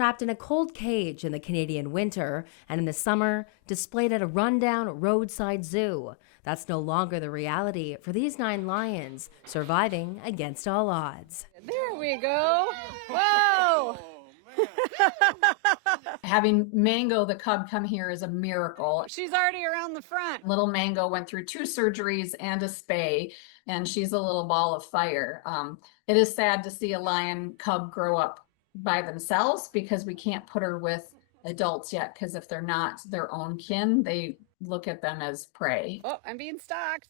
trapped in a cold cage in the Canadian winter and in the summer displayed at a rundown roadside zoo. That's no longer the reality for these 9 lions surviving against all odds. There we go. Whoa! Having Mango, the cub, come here is a miracle. She's already around the front. Little Mango went through 2 surgeries and a spay, and she's a little ball of fire. It is sad to see a lion cub grow up by themselves because we can't put her with adults yet, because if they're not their own kin, they look at them as prey. Oh, I'm being stalked.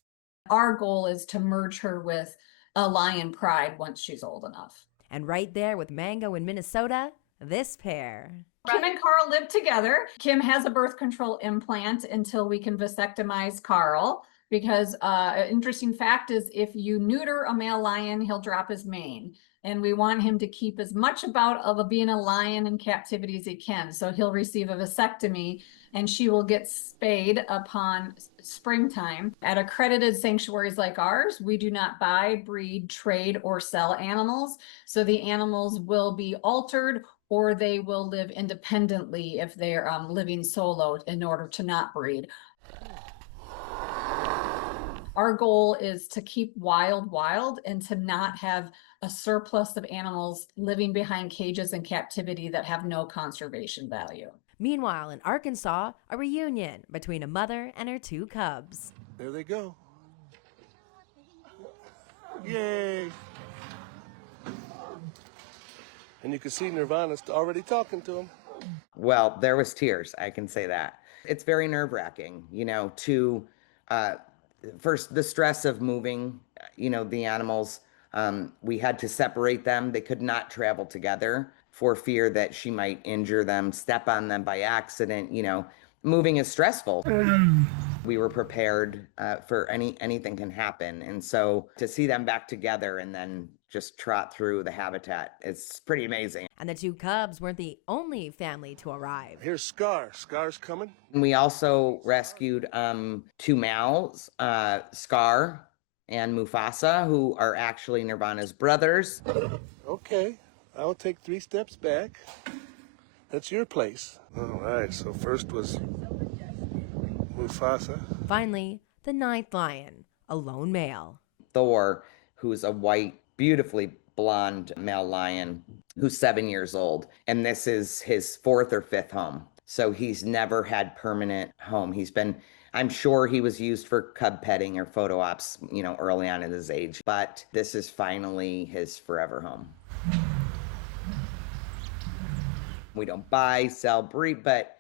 Our goal is to merge her with a lion pride once she's old enough. And right there with Mango in Minnesota, this pair. Kim and Carl live together. Kim has a birth control implant until we can vasectomize Carl, because an interesting fact is if you neuter a male lion, he'll drop his mane. And we want him to keep as much of being a lion in captivity as he can. So he'll receive a vasectomy and she will get spayed upon springtime. At accredited sanctuaries like ours, we do not buy, breed, trade, or sell animals. So the animals will be altered or they will live independently if they're living solo in order to not breed. Our goal is to keep wild and to not have a surplus of animals living behind cages in captivity that have no conservation value. Meanwhile, in Arkansas, a reunion between a mother and her 2 cubs. There they go. Yay! And you can see Nirvana's already talking to him. Well, there was tears, I can say that. It's very nerve-wracking, to first the stress of moving, the animals. We had to separate them. They could not travel together for fear that she might injure them, step on them by accident. Moving is stressful. We were prepared for anything can happen. And so to see them back together and then just trot through the habitat, it's pretty amazing. And the 2 cubs weren't the only family to arrive. Here's Scar. Scar's coming. We also rescued 2 males, Scar and Mufasa, who are actually Nirvana's brothers. Okay, I'll take 3 steps back. That's your place. All right, so first was Mufasa. Finally, the 9th lion, a lone male. Thor, who's a white, beautifully blonde male lion who's 7 years old. And this is his 4th or 5th home. So he's never had permanent home. I'm sure he was used for cub petting or photo ops, early on in his age. But this is finally his forever home. We don't buy, sell, breed, but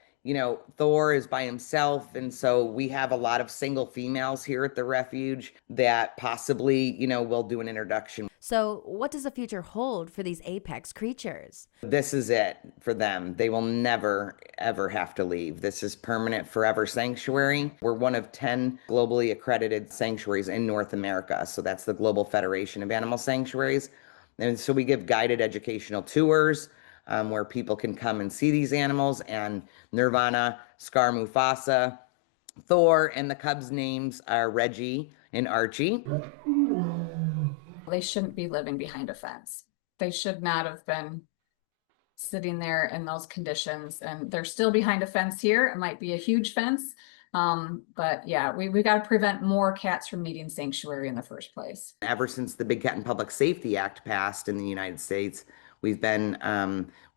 Thor is by himself. And so we have a lot of single females here at the refuge that possibly, will do an introduction. So what does the future hold for these apex creatures? This is it for them. They will never, ever have to leave. This is permanent forever sanctuary. We're one of 10 globally accredited sanctuaries in North America. So that's the Global Federation of Animal Sanctuaries. And so we give guided educational tours where people can come and see these animals, and Nirvana, Scar, Mufasa, Thor, and the cubs' names are Reggie and Archie. They shouldn't be living behind a fence. They should not have been sitting there in those conditions, and they're still behind a fence here. It might be a huge fence, but yeah, we got to prevent more cats from needing sanctuary in the first place. Ever since the Big Cat and Public Safety Act passed in the United States, we've been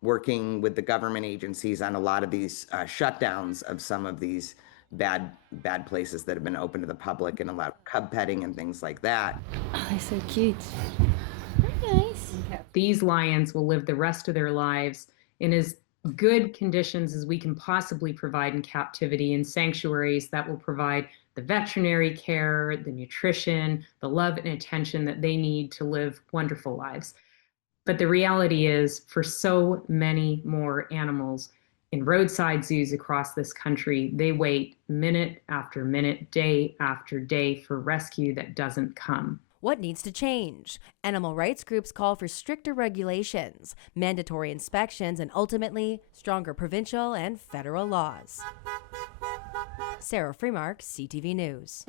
working with the government agencies on a lot of these shutdowns of some of these bad places that have been open to the public and allowed cub petting and things like that. Oh, they're so cute. Very nice. These lions will live the rest of their lives in as good conditions as we can possibly provide in captivity in sanctuaries that will provide the veterinary care, the nutrition, the love and attention that they need to live wonderful lives. But the reality is, for so many more animals in roadside zoos across this country, they wait minute after minute, day after day for rescue that doesn't come. What needs to change? Animal rights groups call for stricter regulations, mandatory inspections, and ultimately, stronger provincial and federal laws. Sarah Freemark, CTV News.